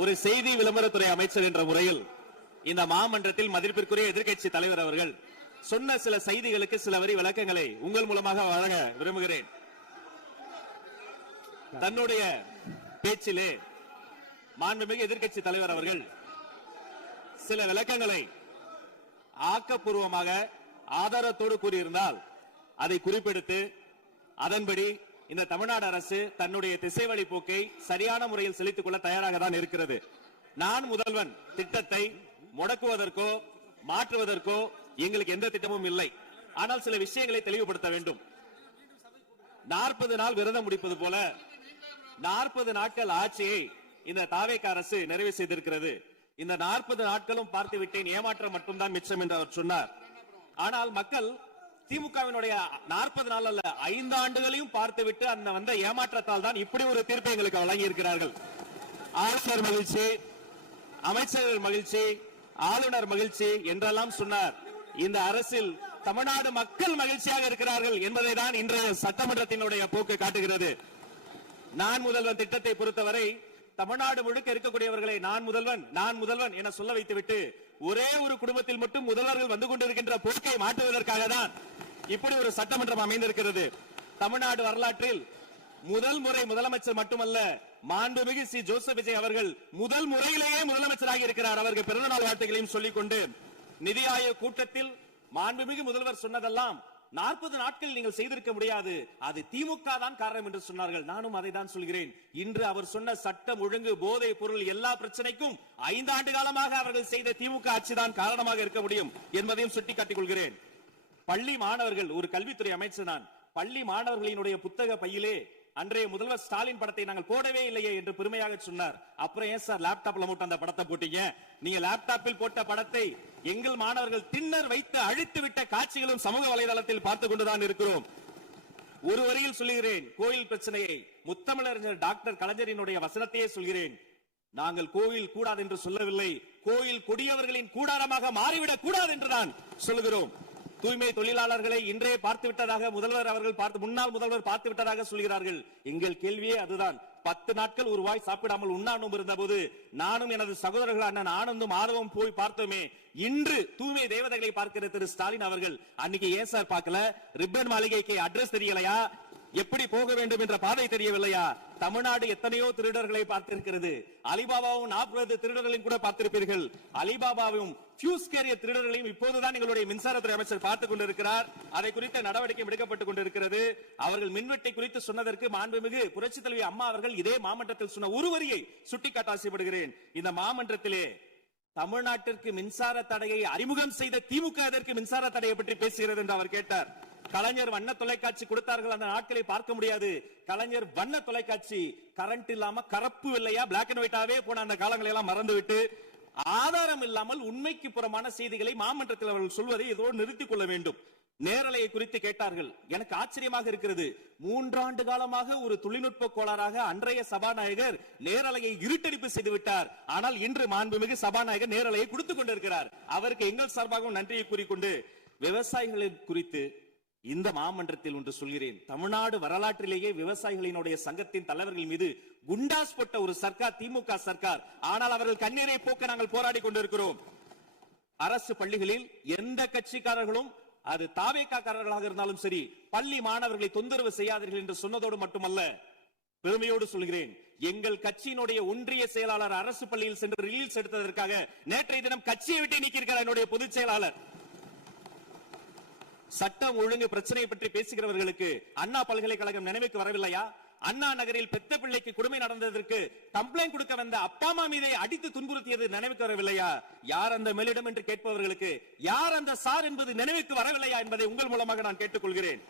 ஒரு செய்தி விளம்பரத்துறை அமைச்சர் என்ற முறையில் இந்த மாமன்றத்தில் மதிப்பிற்குரிய எதிர்க்கட்சி தலைவர் அவர்கள் சொன்ன சில செய்திகளுக்கு சில வரி விளக்கங்களை உங்கள் மூலமாக வழங்க விரும்புகிறேன். தன்னுடைய பேச்சிலே மாண்புமிகு எதிர்க்கட்சி தலைவர் அவர்கள் சில விளக்கங்களை ஆக்கப்பூர்வமாக ஆதாரத்தோடு கூறியிருந்தால் அதை குறிப்பெடுத்து அதன்படி இந்த தமிழ்நாடு அரசு தன்னுடைய திசைவழி போக்கை சரியான முறையில் செலுத்திக் கொள்ள தயாராக தான் இருக்கிறது. நான் முதல்வன் திட்டத்தை முடக்குவதற்கோ மாற்றுவதற்கோ எங்களுக்கு எந்த திட்டமும் இல்லை. ஆனால் சில விஷயங்களை தெளிவுபடுத்த வேண்டும். 40 நாள் விரதம் முடிப்பது போல 40 நாட்கள் ஆட்சியை இந்த தாவேக அரசு நிறைவு செய்திருக்கிறது. இந்த 40 நாட்களும் பார்த்து விட்டேன், ஏமாற்றம் மட்டும்தான் மிச்சம் என்று அவர் சொன்னார். ஆனால் மக்கள் திமுகவினுடைய 40 நாள் அல்ல 5 ஆண்டுகளையும் பார்த்துவிட்டு அந்த வந்த ஏமாற்றத்தால் தான் இப்படி ஒரு தீர்ப்பை எங்களுக்கு வழங்கி இருக்கிறார்கள். ஆளுநர் மகிழ்ச்சி, அமைச்சர்கள் மகிழ்ச்சி, ஆளுநர் மகிழ்ச்சி என்றெல்லாம் சொன்னார். இந்த அரசில் தமிழ்நாடு மக்கள் மகிழ்ச்சியாக இருக்கிறார்கள் என்பதை தான் இன்றைய சட்டமன்றத்தினுடைய போக்கு காட்டுகிறது. நான் முதல்வன் திட்டத்தை பொறுத்தவரை தமிழ்நாடு முழுக்க இருக்கக்கூடியவர்களை நான் முதல்வன் என சொல்ல வைத்துவிட்டு ஒரே ஒரு குடும்பத்தில் மட்டும் முதல்வர்கள் வந்து கொண்டிருக்கின்ற போக்கை மாற்றுவதற்காக தான் இப்படி ஒரு சட்டமன்றம் அமைந்திருக்கிறது. தமிழ்நாடு வரலாற்றில் முதல் முறை முதலமைச்சர் மட்டுமல்ல, மாண்புமிகு சி ஜோசப் விஜய் அவர்கள் முதல் முறையிலேயே முதலமைச்சராக இருக்கிறார். அவருக்கு பிறந்தநாள் வாழ்த்துக்களையும் சொல்லிக் கொண்டு நிதி ஆயோக் கூட்டத்தில் மாண்புமிகு முதல்வர் சொன்னதெல்லாம் 40 நாட்கள் நீங்கள் செய்திருக்க முடியாது, அது திமுக தான் காரணம் என்று சொன்னார்கள். நானும் அதை தான் சொல்கிறேன். இன்று அவர் சொன்ன சட்டம் ஒழுங்கு, போதை பொருள் எல்லா பிரச்சனைக்கும் 5 ஆண்டு காலமாக அவர்கள் செய்த திமுக ஆட்சி தான் காரணமாக இருக்க முடியும் என்பதையும் சுட்டிக்காட்டிக் கொள்கிறேன். பள்ளி மாணவர்கள், ஒரு கல்வித்துறை அமைச்சர் நான், பள்ளி மாணவர்களினுடைய புத்தக பையிலே அன்றைய முதல்வர் ஸ்டாலின் படத்தை நாங்கள் போடவே இல்லையே என்று பெருமையாக சொன்னார். அப்புறம் ஏன் சார் லேப்டாப்ல மட்டும் அந்த படத்தை போட்டீங்க? நீங்க லேப்டாப்பில் போட்ட படத்தை எங்கள் மாணவர்கள் திண்ணர் வைத்து அழித்து விட்ட காட்சிகளும் சமூக வலைதளத்தில் பார்த்துக் கொண்டுதான் இருக்கிறோம். ஒரு வரியில் சொல்லுகிறேன், கோயில் பிரச்சனையை முத்தமிழறிஞர் டாக்டர் கலைஞரினுடைய வசனத்தையே சொல்கிறேன். நாங்கள் கோயில் கூடாது என்று சொல்லவில்லை, கோயில் கொடியவர்களின் கூடாரமாக மாறிவிடக் கூடாது என்றுதான் சொல்லுகிறோம். தூய்மை தொழிலாளர்களை இன்றே பார்த்து விட்டதாக முன்னாள் முதல்வர் பார்த்து விட்டதாக சொல்கிறார்கள். எங்கள் கேள்வியே அதுதான். 10 நாட்கள் ஒரு வாய் சாப்பிடாமல் உண்ணாணும் இருந்த போது நானும் எனது சகோதரர்கள் அண்ணன் ஆனந்தும் ஆர்வம் போய் பார்த்தோமே. இன்று தூய்மை தேவதைகளை பார்க்கிற திரு ஸ்டாலின் அவர்கள் அன்னைக்கு ஏன் சார் பார்க்கல? ரிப்பன் மாளிகைக்கு அட்ரஸ் தெரியலையா? எப்படி போக வேண்டும் என்ற பாதை தெரியவில்லையா? தமிழ்நாடு எத்தனையோ திருடர்களை பார்த்திருக்கிறது. அலிபாபாவும் 40 திருடர்களையும் கூட பார்த்திருப்பீர்கள். அலிபாபாவும் ஃபியூஸ் கேரியர் திருடர்களையும் இப்போதுதான் எங்களுடைய மின்சாரத்துறை அமைச்சர் பார்த்துக் கொண்டிருக்கிறார். அதை குறித்த நடவடிக்கை எடுக்கப்பட்டுக் கொண்டிருக்கிறது. அவர்கள் மின்வெட்டை குறித்து சொன்னதற்கு மாண்புமிகு புரட்சி தலைவி அம்மா அவர்கள் இதே மாமன்றத்தில் சொன்ன ஒரு வரியை சுட்டிக்காட்ட ஆசைப்படுகிறேன். இந்த மாமன்றத்திலே தமிழ்நாட்டிற்கு மின்சார தடையை அறிமுகம் செய்த திமுக எதற்கு மின்சார தடையை பற்றி பேசுகிறது என்று அவர் கேட்டார். கலைஞர் வண்ண தொலைக்காட்சி கொடுத்தார்கள், அந்த நாட்களை பார்க்க முடியாது. கலைஞர் வண்ண தொலைக்காட்சி கரண்ட் இல்லாம கருப்பு வெள்ளையா பிளாக் அண்ட் ஒயிட்டாவே போன அந்த காலங்களை எல்லாம் மறந்துவிட்டு ஆதாரம் இல்லாமல் உண்மைக்கு புறமான செய்திகளை மாமன்றத்தில் அவர்கள் சொல்வதை இதோடு நிறுத்திக் கொள்ள வேண்டும். நேரலையை குறித்து கேட்டார்கள். எனக்கு ஆச்சரியமாக இருக்கிறது. 3 ஆண்டு காலமாக ஒரு தொழில்நுட்ப கோளாறாக அன்றைய சபாநாயகர் நேரலையை இருட்டடிப்பு செய்து விட்டார். ஆனால் இன்று மாண்புமிகு சபாநாயகர் நேரலையை கொடுத்துக் கொண்டிருக்கிறார். அவருக்கு எங்கள் சார்பாகவும் நன்றியை கூறிக்கொண்டு விவசாயிகளை குறித்து இந்த மாமன்றத்தில் ஒன்று சொல்கிறேன். தமிழ்நாடு வரலாற்றிலேயே விவசாயிகளினுடைய சங்கத்தின் தலைவர்கள் மீது குண்டாஸ் போட்ட ஒரு சர்க்கார் திமுக சர்க்கார். ஆனால் அவர்கள் கண்ணீரை போக்க நாங்கள் போராடி கொண்டிருக்கிறோம். அரசு பள்ளிகளில் எந்த கட்சிக்காரர்களும், அது தாவேகாரர்களாக இருந்தாலும் சரி, பள்ளி மாணவர்களை தொந்தரவு செய்யாதீர்கள் என்று சொன்னதோடு மட்டுமல்ல, பெருமையோடு சொல்கிறேன், எங்கள் கட்சியினுடைய ஒன்றிய செயலாளர் அரசு பள்ளியில் சென்று ரீல்ஸ் எடுத்ததற்காக நேற்றைய தினம் கட்சியை விட்டு நீக்கியிருக்கிறார் என்னுடைய பொதுச் செயலாளர். சட்டம் ஒழுங்கு பிரச்சனை பற்றி பேசுகிறவர்களுக்கு அண்ணா பல்கலைக்கழகம் நினைவுக்கு வரவில்லையா? அண்ணா நகரில் பெத்த பிள்ளைக்கு கொடுமை நடந்ததற்கு கம்ப்ளைண்ட் கொடுக்க வந்த அப்பா அம்மா மீதை அடித்து துன்புறுத்தியது நினைவுக்கு வரவில்லையா? யார் அந்த மேலிடம் என்று கேட்பவர்களுக்கு யார் அந்த சார் என்பது நினைவுக்கு வரவில்லையா என்பதை உங்கள் மூலமாக நான் கேட்டுக்கொள்கிறேன்.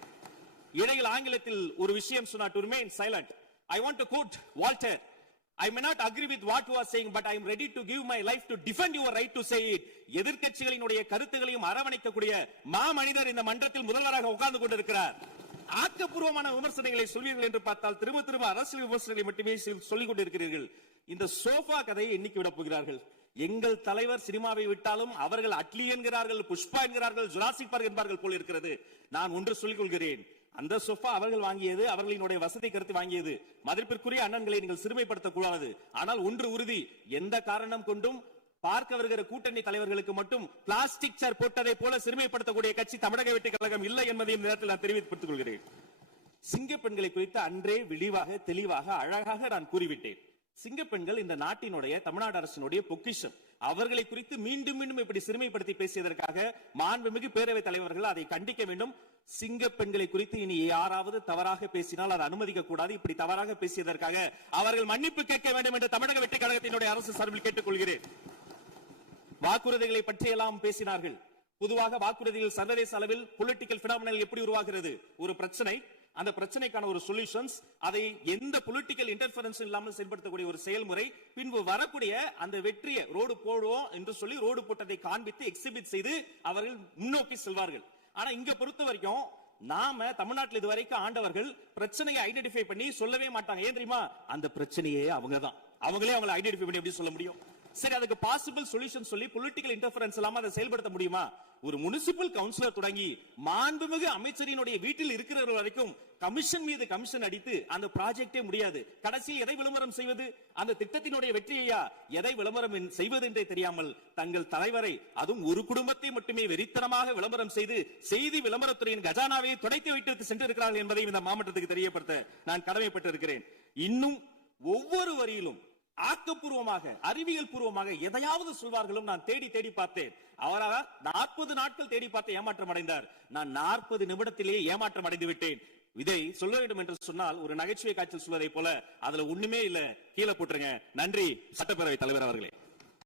இடையில் ஆங்கிலத்தில் ஒரு விஷயம் சொன்னார், to remain silent. I want to quote Walter. I may not agree with what you are saying, but I am ready to give my life to defend your right to say it. எதிர்க்கட்சிகளினுடைய கருத்துகளையும் அரவணைக்கக்கூடிய மாமனிதர் இந்த மன்றத்தில் முதல்வராக உட்கார்ந்து கொண்டிருக்கிறார். ஆக்கப்பூர்வமான விமர்சனங்களை சொல்வீர்கள் என்று பார்த்தால் திரும்ப அரசியல் விமர்சனங்களை மட்டுமே சொல்லிக் கொண்டிருக்கிறீர்கள். இந்த சோஃபா கதையை எண்ணிக்கை விட போகிறார்கள். எங்கள் தலைவர் சினிமாவை விட்டாலும் அவர்கள் அட்லி என்கிறார்கள், புஷ்பா என்கிறார்கள், ஜுராசிக் பார்க் என்பார்கள் போல் இருக்கிறது. நான் ஒன்று சொல்லிக் கொள்கிறேன், அந்த சொஃபா அவர்கள் வாங்கியது, அவர்களினுடைய வசதி கருத்து வாங்கியது. மதிப்பிற்குரிய அண்ணன்களை நீங்கள் சிறுமைப்படுத்தக் கூடாது. ஆனால் ஒன்று உறுதி, எந்த காரணம் கொண்டும் பார்க்க வருகிற கூட்டணி தலைவர்களுக்கு மட்டும் பிளாஸ்டிக் சேர் போட்டதை போல சிறுமைப்படுத்தக்கூடிய கட்சி தமிழக வெற்றி கழகம் இல்லை என்பதையும் நேரத்தில் நான் தெரிவித்துக் கொள்கிறேன். சிங்க பெண்களை குறித்து அன்றே விரிவாக தெளிவாக அழகாக நான் கூறிவிட்டேன். சிங்க பெண்கள் இந்த நாட்டினுடைய தமிழ்நாடு அரசினுடைய பொக்கிஷம். அவர்களை குறித்து மீண்டும் மீண்டும் இப்படி சிறுமைப்படுத்தி பேசியதற்காக மாண்புமிகு பேரவைத் தலைவர்கள் அதை கண்டிக்க வேண்டும். சிங்க பெண்களை குறித்து இனி யாராவது தவறாக பேசினால் அதை அனுமதிக்க கூடாது. இப்படி தவறாக பேசியதற்காக அவர்கள் மன்னிப்பு கேட்க வேண்டும் என்று தமிழக வெற்றி கழகத்தினுடைய அரசு சார்பில் கேட்டுக் கொள்கிறேன். வாக்குறுதிகளை பற்றியெல்லாம் பேசினார்கள். பொதுவாக வாக்குறுதிகள் சர்வதேச அளவில் பொலிட்டிக்கல் பினாமினல் எப்படி உருவாகிறது? ஒரு பிரச்சனை, அந்த பிரச்சனைக்கான ஒரு சொல்யூஷன்ஸ், அதை எந்த பொலிட்டிக்கல் இன்டர்ஃபரன்ஸ் இல்லாமல் செயல்படுத்தக்கூடிய ஒரு செயல்முறை, பின்பு வரக்கூடிய அந்த வெற்றியை ரோடு போடுவோம் என்று சொல்லி ரோடு போட்டதை காண்பித்து எக்ஸிபிட் செய்து அவர்கள் முன்னோக்கி செல்வார்கள். ஆனா இங்க பொறுத்த வரைக்கும் நாம தமிழ்நாட்டில் இதுவரைக்கும் ஆண்டவர்கள் பிரச்சனையை ஐடென்டிஃபை பண்ணி சொல்லவே மாட்டாங்க. ஏன் தெரியுமா? அந்த பிரச்சனையே அவங்கதான். அவங்களே அவங்களை ஐடென்டிஃபை பண்ணி எப்படி சொல்ல முடியும்? சரி, அதுக்கு பாசிபிள் சொல்யூஷன் சொல்லி பொலிட்டிக்கல் இன்டர்ஃபரன்ஸ் இல்லாம அதை செயல்படுத்த முடியுமா? ஒரு முனிசிபல் கவுன்சிலர் தொடங்கி மாண்புமிகு அமைச்சரினுடைய வீட்டில் இருக்கிறவர்கள் வரைக்கும் கமிஷன் மீது கமிஷன் அடித்து அந்த ப்ராஜெக்டே முடியாது. கடைசியில் எதை விளம்பரம் செய்வது? அந்த திட்டத்தினுடைய வெற்றியையா எதை விளம்பரம் செய்வது என்றே தெரியாமல் தங்கள் தலைவரை, அதுவும் ஒரு குடும்பத்தை மட்டுமே வெறித்தனமாக விளம்பரம் செய்து செய்தி விளம்பரத்துறையின் கஜானாவை துடைத்து வைத்து சென்றிருக்கிறார்கள் என்பதையும் இந்த மாவட்டத்துக்கு தெரியப்படுத்த நான் கடமைப்பட்டிருக்கிறேன். இன்னும் ஒவ்வொரு வரியிலும் ஆக்கப்பூர்வமாக அறிவியல் பூர்வமாக எதையாவது சொல்வார்களும் நான் தேடி தேடி பார்த்தேன். அவராக 40 நாட்கள் தேடி பார்த்து ஏமாற்றம் அடைந்தார். நான் 40 நிமிடத்திலேயே ஏமாற்றம் அடைந்து விட்டேன். இதை சொல்ல வேண்டும் என்று சொன்னால் ஒரு நகைச்சுவை காட்சியில் சொல்வதை போல அதுல ஒண்ணுமே இல்ல, கீழே போட்டுருங்க. நன்றி சட்டப்பேரவை தலைவர் அவர்களே.